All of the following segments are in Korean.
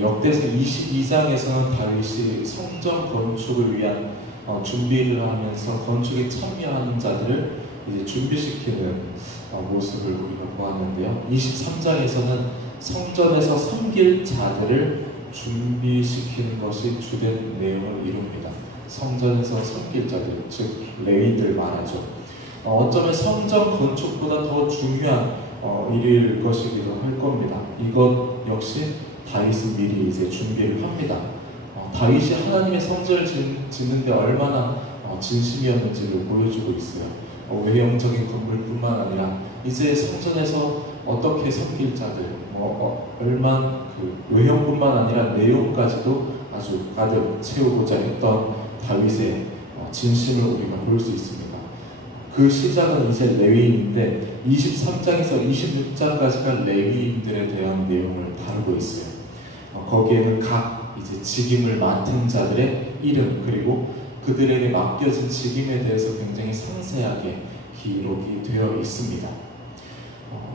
역대상 22장에서는 다윗이 성전 건축을 위한 준비를 하면서 건축에 참여하는 자들을 이제 준비시키는 모습을 우리가 보았는데요. 23장에서는 성전에서 섬길 자들을 준비시키는 것이 주된 내용을 이룹니다. 성전에서 섬길 자들, 즉 레위인들 말하죠. 어쩌면 성전 건축보다 더 중요한 일일 것이기도 할 겁니다. 이것 역시 다윗은 미리 이제 준비를 합니다. 다윗이 하나님의 성전을 짓는데 얼마나 진심이었는지를 보여주고 있어요. 외형적인 건물뿐만 아니라 이제 성전에서 어떻게 섬길 자들, 얼마나 외형뿐만 아니라 내용까지도 아주 가득 채우고자 했던 다윗의 진심을 우리가 볼 수 있습니다. 그 시작은 이제 레위인인데 23장에서 26장까지가 레위인들에 대한 내용을 다루고 있어요. 거기에는 각 이제 직임을 맡은 자들의 이름, 그리고 그들에게 맡겨진 직임에 대해서 굉장히 상세하게 기록이 되어 있습니다.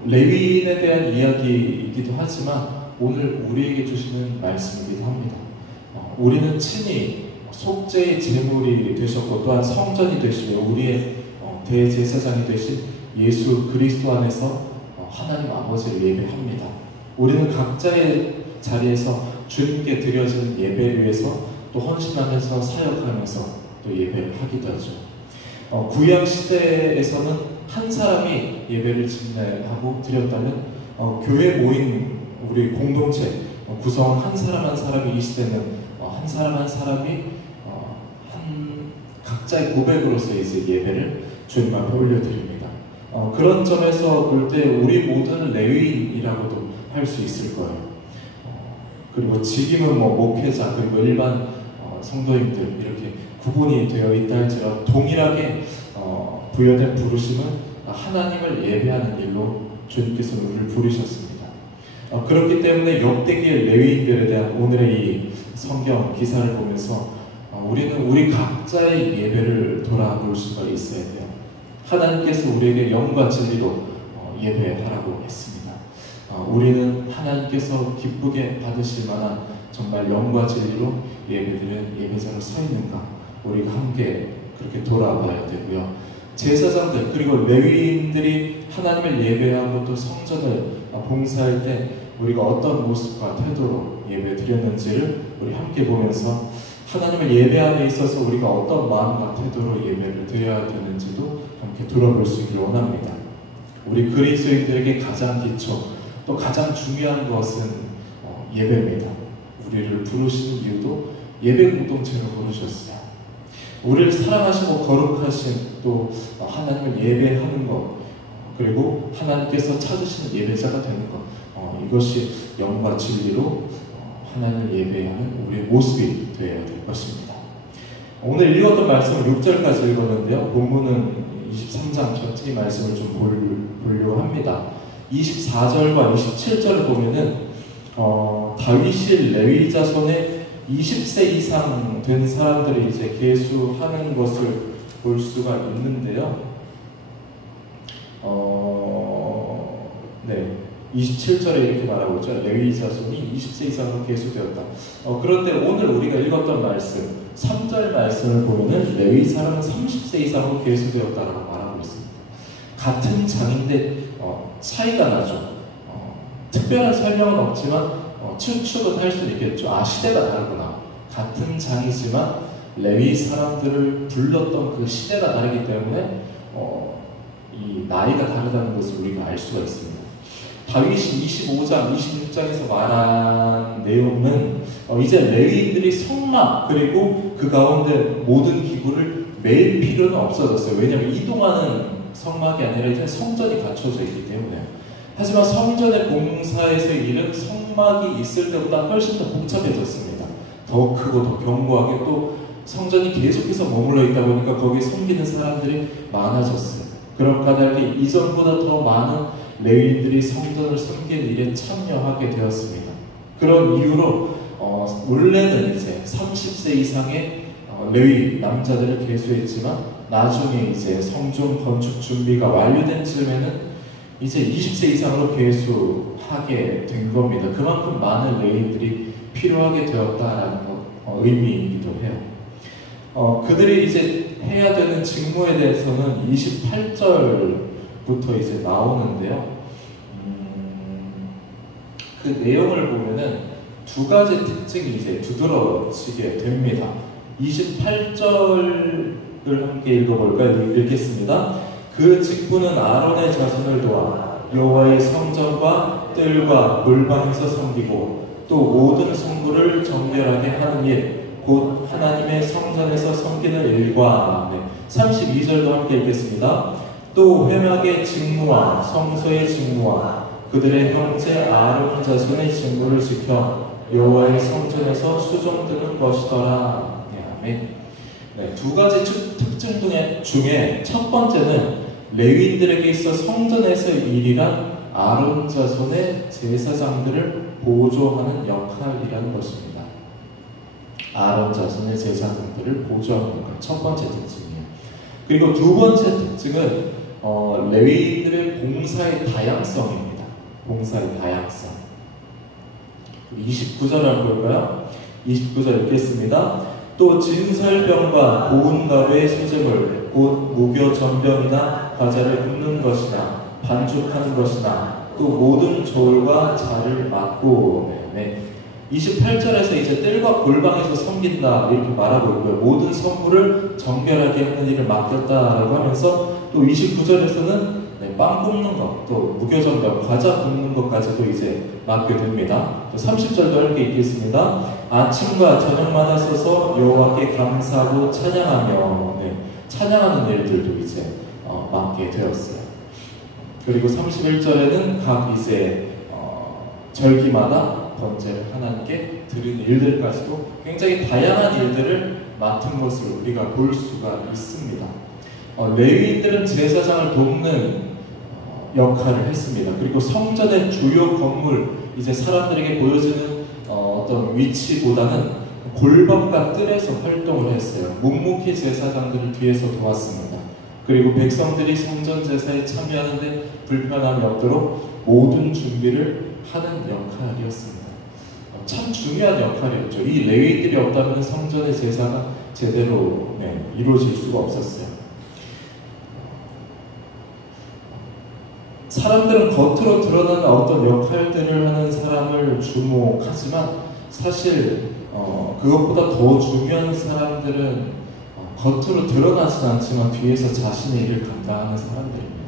레위인에 대한 이야기이기도 하지만 오늘 우리에게 주시는 말씀이기도 합니다. 우리는 친히 속죄의 제물이 되셨고 또한 성전이 되시며 우리의 대제사장이 되신 예수 그리스도 안에서 하나님 아버지를 예배합니다. 우리는 각자의 자리에서 주님께 드려진 예배를 위해서 또 헌신하면서 사역하면서 또 예배를 하기도 하죠. 구약 시대에서는 한 사람이 예배를 진행하고 드렸다면 교회 모임 우리 공동체 구성 한 사람 한 사람이 이 시대는 한 사람 한 사람이 한 각자의 고백으로서 이제 예배를 주님 앞에 올려드립니다. 그런 점에서 볼 때 우리 모두는 레위인이라고도 할 수 있을 거예요. 그리고 직임은 목회자 그리고 일반 성도님들 이렇게 구분이 되어 있다 할지라도 동일하게 부여된 부르심은 하나님을 예배하는 일로 주님께서 우리를 부르셨습니다. 그렇기 때문에 역대기의 레위인들에 대한 오늘의 이 성경 기사를 보면서 우리는 우리 각자의 예배를 돌아볼 수가 있어야 돼요. 하나님께서 우리에게 영과 진리로 예배하라고 했습니다. 우리는 하나님께서 기쁘게 받으실 만한 정말 영과 진리로 예배드리는 예배자로 서 있는가, 우리가 함께 그렇게 돌아봐야 되고요. 제사장들 그리고 레위인들이 하나님을 예배하고 또 성전을 봉사할 때 우리가 어떤 모습과 태도로 예배드렸는지를 우리 함께 보면서 하나님을 예배함에 있어서 우리가 어떤 마음과 태도로 예배를 드려야 되는지도 함께 돌아볼 수 있기를 원합니다. 우리 그리스도인들에게 가장 기초 또 가장 중요한 것은 예배입니다. 우리를 부르시는 이유도 예배 공동체로 부르셨어요. 우리를 사랑하시고 거룩하신 또 하나님을 예배하는 것, 그리고 하나님께서 찾으시는 예배자가 되는 것, 이것이 영과 진리로 하나님을 예배하는 우리의 모습이 되어야 될 것입니다. 오늘 읽었던 말씀을 6절까지 읽었는데요. 본문은 23장 전체 말씀을 좀 보려고 합니다. 24절과 27절을 보면은 다윗이 레위 자손의 20세 이상 된 사람들이 이제 계수하는 것을 볼 수가 있는데요. 27절에 이렇게 말하고 있죠. 레위 자손이 20세 이상으로 계수되었다. 그런데 오늘 우리가 읽었던 말씀 3절 말씀을 보면은 레위 사람은 30세 이상으로 계수되었다라고 말하고 있습니다. 같은 장인데 차이가 나죠. 특별한 설명은 없지만 추측은 할 수 있겠죠. 시대가 다르구나. 같은 장이지만 레위 사람들을 불렀던 그 시대가 다르기 때문에 이 나이가 다르다는 것을 우리가 알 수가 있습니다. 다윗이 25장, 26장에서 말한 내용은 이제 레위인들이 성막 그리고 그 가운데 모든 기구를 매일 필요는 없어졌어요. 왜냐하면 이동하는 성막이 아니라 이제 성전이 갖춰져 있기 때문에. 하지만 성전의 봉사에서의 일은 성막이 있을 때보다 훨씬 더 복잡해졌습니다. 더 크고 더 견고하게 또 성전이 계속해서 머물러 있다 보니까 거기에 섬기는 사람들이 많아졌어요. 그런 까닭에 이전보다 더 많은 레위인들이 성전을 섬기는 일에 참여하게 되었습니다. 그런 이유로 원래는 이제 30세 이상의 레위 남자들을 계수했지만 나중에 이제 성전 건축 준비가 완료된 즈음에는 이제 20세 이상으로 계수하게 된 겁니다. 그만큼 많은 레위인들이 필요하게 되었다라는 의미이기도 해요. 그들이 이제 해야 되는 직무에 대해서는 28절부터 이제 나오는데요. 그 내용을 보면은 두 가지 특징이 이제 두드러지게 됩니다. 28절을 함께 읽어볼까요? 읽겠습니다. 그 직분은 아론의 자손을 도와 여호와의 성전과 뜰과 골방에서 섬기고 또 모든 성구를 정결하게 하는 일, 곧 하나님의 성전에서 섬기는 일과 32절도 함께 읽겠습니다. 또 회막의 직무와 성소의 직무와 그들의 형제 아론 자손의 직무를 지켜 여호와의 성전에서 수종드는 것이더라. 아멘. 두 가지 특징 중에 첫 번째는 레위인들에게 있어 성전에서의 일이란 아론 자손의 제사장들을 보조하는 역할이라는 것입니다. 아론 자손의 제사장들을 보조하는 역할, 첫 번째 특징이에요. 그리고 두 번째 특징은 레위인들의 봉사의 다양성입니다. 봉사의 다양성. 29절 한번 볼까요? 29절 읽겠습니다. 또 진설병과 고운 가루의 소재물, 곧 무교 전병이나 과자를 굽는 것이나 반죽하는 것이나 또 모든 조울과 자를 맡고 28절에서 이제 뜰과 골방에서 섬긴다 이렇게 말하고 있고요. 모든 성물을 정결하게 하는 일을 맡겼다라고 하면서 또 29절에서는 빵 굽는 것, 또 무교전병, 과자 굽는 것까지도 이제 맡게 됩니다. 또 30절도 함께 읽겠습니다. 아침과 저녁마다 서서 여호와께 감사하고 찬양하며 찬양하는 일들도 이제 맡게 되었어요. 그리고 31절에는 각 이제 절기마다 번제를 하나님께 드리는 일들까지도 굉장히 다양한 일들을 맡은 것을 우리가 볼 수가 있습니다. 레위인들은 제사장을 돕는 역할을 했습니다. 그리고 성전의 주요 건물, 이제 사람들에게 보여지는 어떤 위치보다는 골방과 뜰에서 활동을 했어요. 묵묵히 제사장들을 뒤에서 도왔습니다. 그리고 백성들이 성전 제사에 참여하는데 불편함이 없도록 모든 준비를 하는 역할이었습니다. 참 중요한 역할이었죠. 이 레위인들이 없다면 성전의 제사가 제대로 이루어질 수가 없었어요. 사람들은 겉으로 드러나는 어떤 역할들을 하는 사람을 주목하지만 사실 그것보다 더 중요한 사람들은 겉으로 드러나진 않지만 뒤에서 자신의 일을 감당하는 사람들입니다.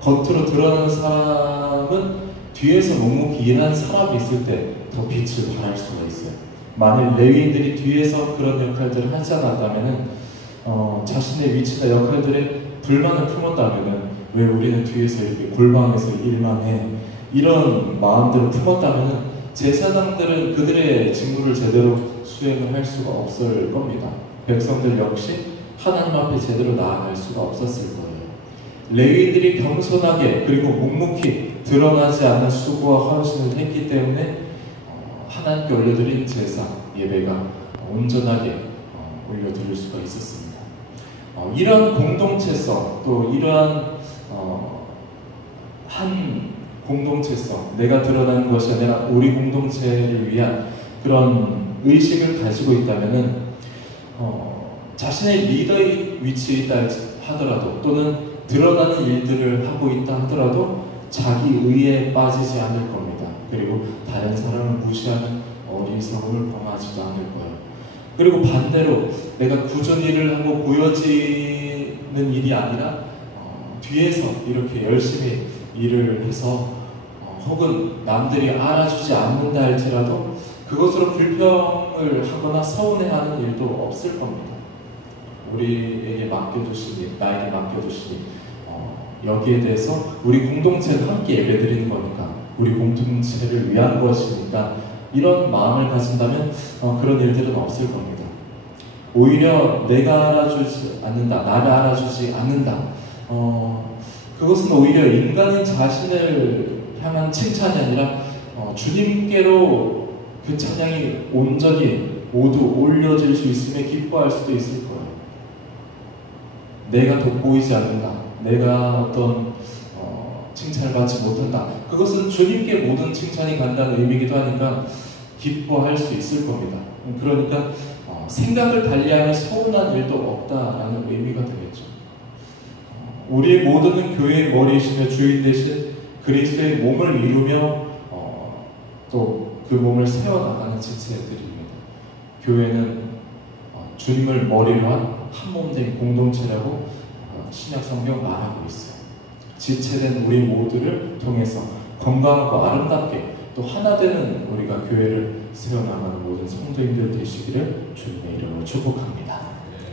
겉으로 드러나는 사람은 뒤에서 묵묵히 일하는 사람이 있을 때 더 빛을 발할 수가 있어요. 만일 레위인들이 뒤에서 그런 역할들을 하지 않았다면 자신의 위치나 역할들에 불만을 품었다면 왜 우리는 뒤에서 이렇게 골방에서 일만 해? 이런 마음들을 품었다면 제사장들은 그들의 직무를 제대로 수행을 할 수가 없을 겁니다. 백성들 역시 하나님 앞에 제대로 나아갈 수가 없었을 거예요. 레위인들이 겸손하게 그리고 묵묵히 드러나지 않는 수고와 헌신을 했기 때문에 하나님께 올려드린 제사, 예배가 온전하게 올려드릴 수가 있었습니다. 이러한 공동체성, 또 이러한 한 공동체성, 내가 드러나는 것이 아니라 우리 공동체를 위한 그런 의식을 가지고 있다면은 자신의 리더의 위치에 있다 하더라도 또는 드러나는 일들을 하고 있다 하더라도 자기 의에 빠지지 않을 겁니다. 그리고 다른 사람을 무시하는 어리석음을 범하지도 않을 거예요. 그리고 반대로 내가 굳은 일을 하고 보여지는 일이 아니라 뒤에서 이렇게 열심히 일을 해서 혹은 남들이 알아주지 않는다 할지라도 그것으로 불평을 하거나 서운해하는 일도 없을 겁니다. 우리에게 맡겨주시니, 나에게 맡겨주시니 여기에 대해서 우리 공동체를 함께 예배드리는 거니까, 우리 공동체를 위한 것이니까 이런 마음을 가진다면 그런 일들은 없을 겁니다. 오히려 내가 알아주지 않는다, 나를 알아주지 않는다, 그것은 오히려 인간의 자신을 향한 칭찬이 아니라 주님께로 그 찬양이 온전히 모두 올려질 수 있음에 기뻐할 수도 있을 거예요. 내가 돋보이지 않는다, 내가 어떤 칭찬을 받지 못한다. 그것은 주님께 모든 칭찬이 간다는 의미이기도 하니까 기뻐할 수 있을 겁니다. 그러니까 생각을 달리하면 서운한 일도 없다라는 의미가 되겠죠. 우리의 모두는 교회의 머리이시며 주인 대신 그리스도의 몸을 이루며 또 그 몸을 세워나가는 지체들입니다. 교회는 주님을 머리로 한 한몸된 공동체라고 신약 성경 말하고 있어요. 지체된 우리 모두를 통해서 건강하고 아름답게 또 하나 되는 우리가 교회를 세워나가는 모든 성도인들 되시기를 주님의 이름으로 축복합니다.